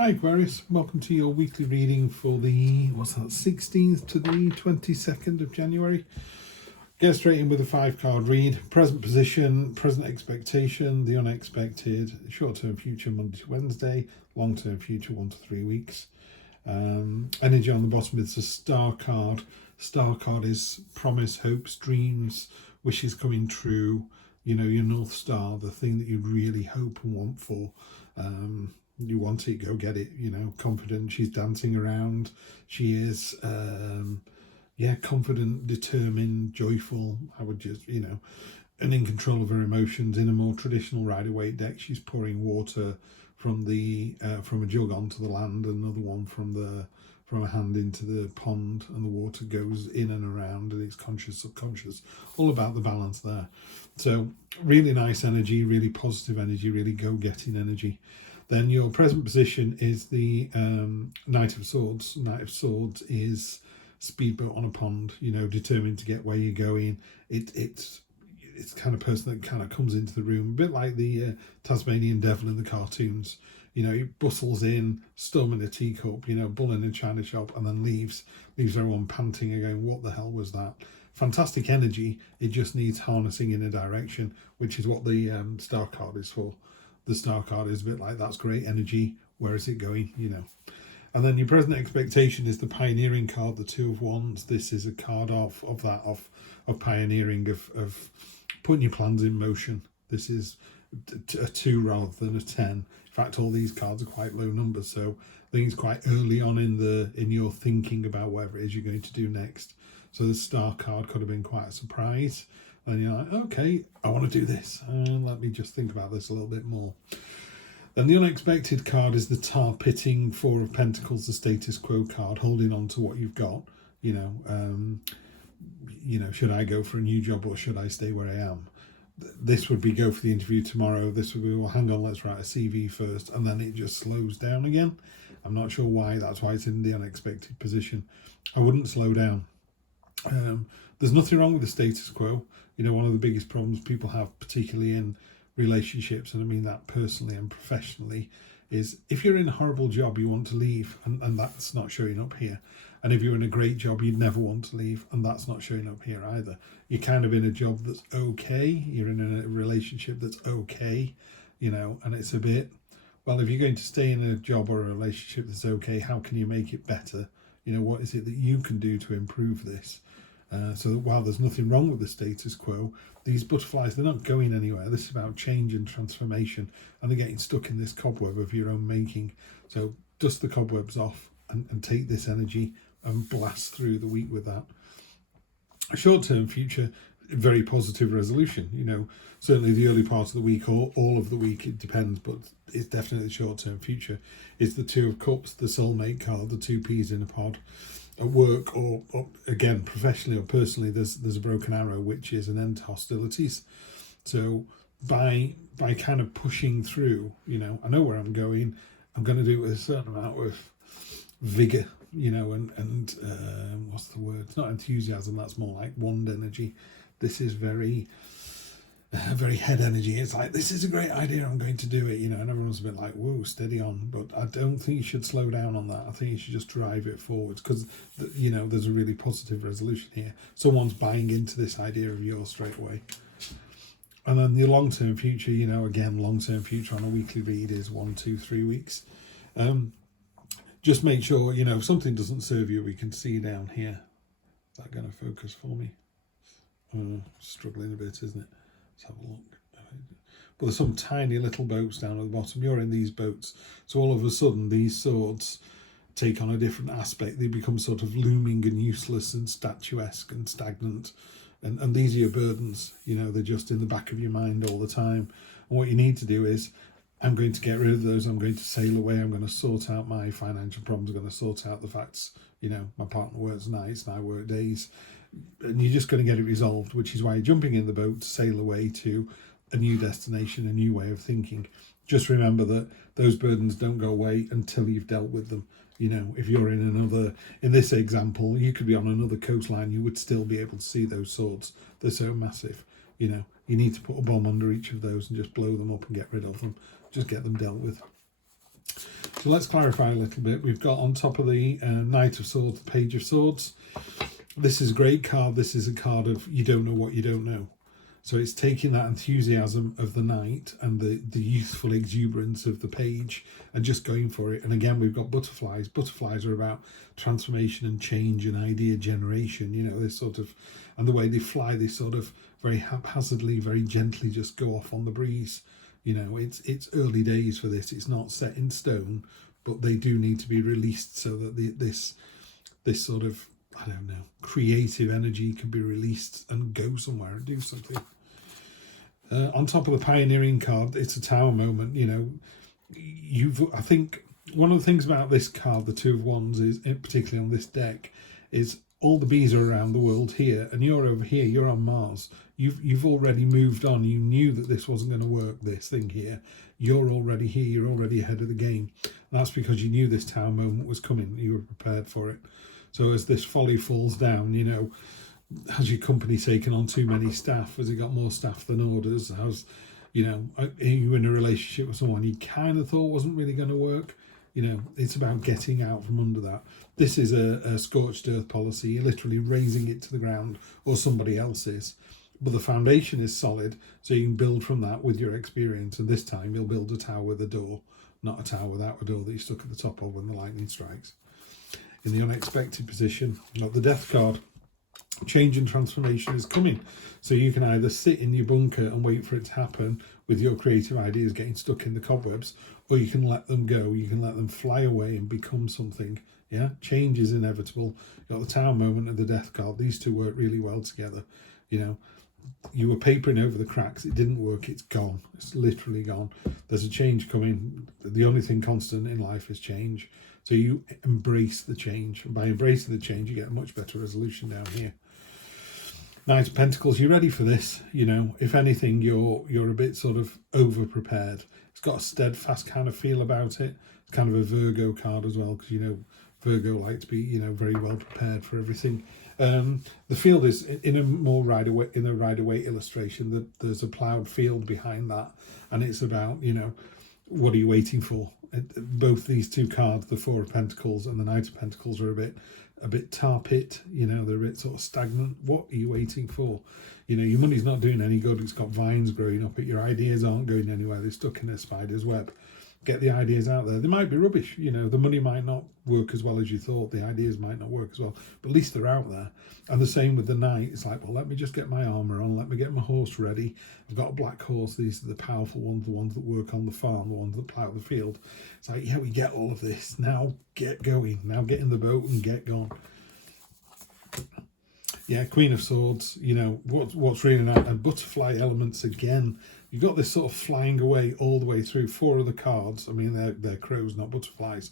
Hi Aquarius, welcome to your weekly reading for the 16th to the 22nd of January. Get straight in with a 5-card read. Present position, present expectation, the unexpected, short-term future Monday to Wednesday, long-term future 1 to 3 weeks. Energy on the bottom is a star card. Star card is promise, hopes, dreams, wishes coming true. You know, your North Star, the thing that you really hope and want for. You want it, go get it, you know, confident. She's dancing around. She is, confident, determined, joyful. I would just, and in control of her emotions. In a more traditional Rider-Waite deck, she's pouring water from a jug onto the land, another one from a hand into the pond, and the water goes in and around, and it's conscious, subconscious, all about the balance there. So really nice energy, really positive energy, really go-getting energy. Then your present position is the Knight of Swords. Knight of Swords is speedboat on a pond, determined to get where you're going. It's kind of person that kind of comes into the room, a bit like the Tasmanian devil in the cartoons. He bustles in, storm in a teacup, bull in a china shop, and then leaves everyone panting and going, what the hell was that? Fantastic energy. It just needs harnessing in a direction, which is what the star card is for. The star card is a bit like, that's great energy, where is it going, And then your present expectation is the pioneering card, the Two of Wands. This is a card of pioneering, of putting your plans in motion. This is a 2 rather than a 10. In fact, all these cards are quite low numbers, so I think it's quite early on in your thinking about whatever it is you're going to do next. So the star card could have been quite a surprise. And you're like, okay, I want to do this. Let me just think about this a little bit more. Then the unexpected card is the tar pitting 4 of Pentacles, the status quo card, holding on to what you've got. Should I go for a new job or should I stay where I am? This would be go for the interview tomorrow. This would be, well, hang on, let's write a CV first. And then it just slows down again. I'm not sure why. That's why it's in the unexpected position. I wouldn't slow down. There's nothing wrong with the status quo. One of the biggest problems people have, particularly in relationships, and I mean that personally and professionally, is if you're in a horrible job, you want to leave, and that's not showing up here. And if you're in a great job, you'd never want to leave, and that's not showing up here either. You're kind of in a job that's okay, you're in a relationship that's okay, and it's a bit, well, if you're going to stay in a job or a relationship that's okay, how can you make it better? What is it that you can do to improve this? So that while there's nothing wrong with the status quo, these butterflies, they're not going anywhere. This is about change and transformation, and they're getting stuck in this cobweb of your own making. So dust the cobwebs off and take this energy and blast through the week with that. A short-term future, very positive resolution. Certainly the early part of the week or all of the week, it depends, but it's definitely the short-term future. It's the Two of Cups, the soulmate card, the 2 peas in a pod. At work or again professionally or personally, there's a broken arrow, which is an end to hostilities. So by kind of pushing through, I know where I'm going. I'm going to do it with a certain amount of vigor, and what's the word? It's not enthusiasm. That's more like wand energy. This is very head energy. It's like, this is a great idea, I'm going to do it, and everyone's a bit like, whoa, steady on. But I don't think you should slow down on that. I think you should just drive it forwards, because there's a really positive resolution here. Someone's buying into this idea of yours straight away. And then the long-term future, again, long-term future on a weekly read is 1, 2, 3 weeks. Just make sure, if something doesn't serve you, we can see down here. Is that going to focus for me? Struggling a bit, isn't it? Let's have a look. But there's some tiny little boats down at the bottom. You're in these boats. So all of a sudden, these swords take on a different aspect. They become sort of looming and useless and statuesque and stagnant. And these are your burdens. They're just in the back of your mind all the time. And what you need to do is, I'm going to get rid of those. I'm going to sail away. I'm going to sort out my financial problems. I'm going to sort out the facts. My partner works nights and I work days. And you're just going to get it resolved, which is why you're jumping in the boat to sail away to a new destination, a new way of thinking. Just remember that those burdens don't go away until you've dealt with them. If you're in this example, you could be on another coastline, you would still be able to see those swords. They're so massive. You need to put a bomb under each of those and just blow them up and get rid of them. Just get them dealt with. So let's clarify a little bit. We've got on top of the Knight of Swords, the Page of Swords. This is a great card. This is a card of you don't know what you don't know. So it's taking that enthusiasm of the Knight and the youthful exuberance of the Page and just going for it. And again, we've got butterflies. Butterflies are about transformation and change and idea generation. You know, this sort of, and the way they fly, they sort of very haphazardly, very gently just go off on the breeze. You know, it's early days for this. It's not set in stone, but they do need to be released so that this sort of, I don't know, creative energy can be released and go somewhere and do something. On top of the Pioneering card, it's a Tower moment. You know, I think one of the things about this card, the Two of Wands, is particularly on this deck, is all the bees are around the world here, and you're over here. You're on Mars. You've already moved on. You knew that this wasn't going to work. This thing here, you're already here. You're already ahead of the game. And that's because you knew this Tower moment was coming. You were prepared for it. So as this folly falls down, you know, has your company taken on too many staff? Has it got more staff than orders? Has, you know, are you in a relationship with someone you kind of thought wasn't really going to work? You know, it's about getting out from under that. This is a scorched earth policy. You're literally raising it to the ground, or somebody else is. But the foundation is solid, so you can build from that with your experience. And this time you'll build a tower with a door, not a tower without a door that you're stuck at the top of when the lightning strikes. In the unexpected position, got the Death card. Change and transformation is coming. So you can either sit in your bunker and wait for it to happen with your creative ideas getting stuck in the cobwebs, or you can let them go. You can let them fly away and become something. Yeah, change is inevitable. You've got the Tower moment and the Death card. These two work really well together. You know, you were papering over the cracks. It didn't work. It's gone. It's literally gone. There's a change coming. The only thing constant in life is change. So you embrace the change. And by embracing the change, you get a much better resolution down here. Knight of Pentacles, you're ready for this. You know, if anything, you're a bit sort of over prepared. It's got a steadfast kind of feel about it. It's kind of a Virgo card as well, because, you know, Virgo like to be, you know, very well prepared for everything. The field is in a more Rider-Waite illustration. That there's a ploughed field behind that, and it's about, you know, what are you waiting for? Both these two cards, the Four of Pentacles and the Knight of Pentacles, are a bit tar pit. You know, they're a bit sort of stagnant. What are you waiting for? You know, your money's not doing any good. It's got vines growing up it. Your ideas aren't going anywhere. They're stuck in a spider's web. Get the ideas out there. They might be rubbish. You know, the money might not work as well as you thought. The ideas might not work as well, but at least they're out there. And the same with the Knight. It's like, well, let me just get my armour on. Let me get my horse ready. I've got a black horse. These are the powerful ones, the ones that work on the farm, the ones that plough the field. It's like, yeah, we get all of this. Now get going. Now get in the boat and get gone. Yeah, Queen of Swords, you know, what's really nice, and butterfly elements again. You've got this sort of flying away all the way through. 4 of the cards, I mean, they're crows, not butterflies.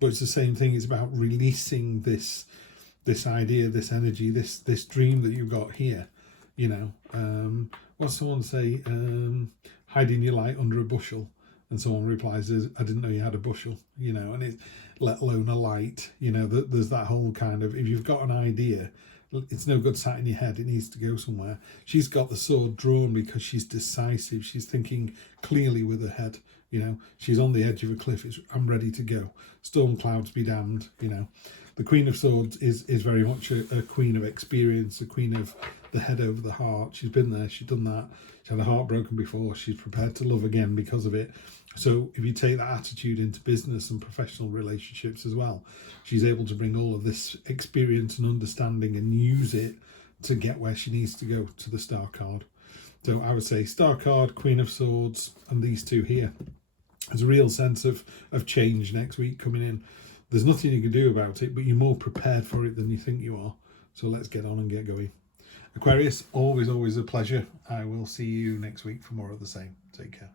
But it's the same thing. It's about releasing this idea, this energy, this dream that you've got here. You know, what's someone say? Hiding your light under a bushel. And someone replies, I didn't know you had a bushel, you know, and it's let alone a light. You know, there's that whole kind of, if you've got an idea, it's no good sat in your head. It needs to go somewhere. She's got the sword drawn because she's decisive. She's thinking clearly with her head. You know, she's on the edge of a cliff. I'm ready to go. Storm clouds be damned. You know, the Queen of Swords is very much a queen of experience, a queen of the head over the heart. She's been there. She's done that. She had a heart broken before. She's prepared to love again because of it. So if you take that attitude into business and professional relationships as well, she's able to bring all of this experience and understanding and use it to get where she needs to go, to the Star card. So I would say Star card, Queen of Swords, and these two here. There's a real sense of change next week coming in. There's nothing you can do about it, but you're more prepared for it than you think you are. So let's get on and get going. Aquarius, always a pleasure. I will see you next week for more of the same. Take care.